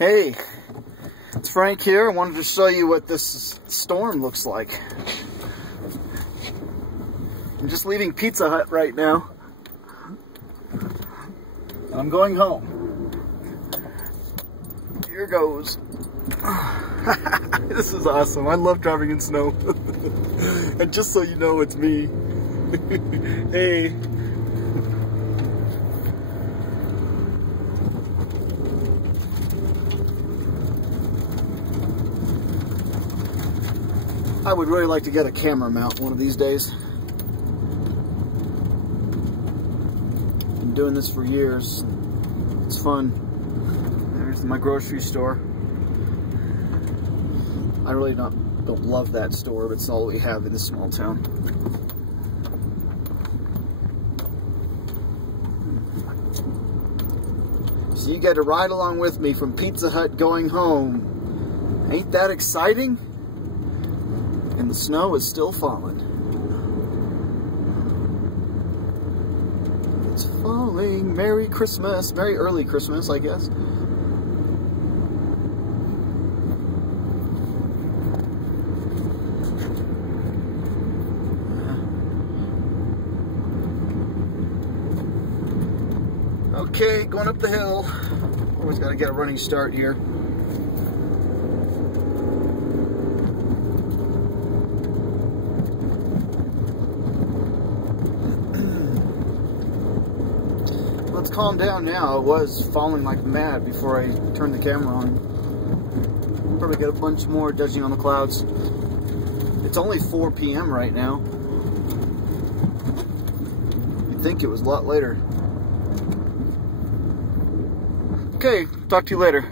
Hey, it's Frank here. I wanted to show you what this storm looks like. I'm just leaving Pizza Hut right now. I'm going home. Here goes. This is awesome. I love driving in snow. And just so you know, it's me. Hey. I would really like to get a camera mount one of these days. Been doing this for years. It's fun. There's my grocery store. I really don't love that store, but it's all we have in this small town. So you get to ride along with me from Pizza Hut going home. Ain't that exciting? And the snow is still falling. It's falling. Merry Christmas. Merry early Christmas, I guess. Okay, going up the hill. Always got to get a running start here. Let's calm down now. It was falling like mad before I turned the camera on. Probably get a bunch more dodging on the clouds. It's only 4 p.m. right now. You'd think it was a lot later. Okay, talk to you later.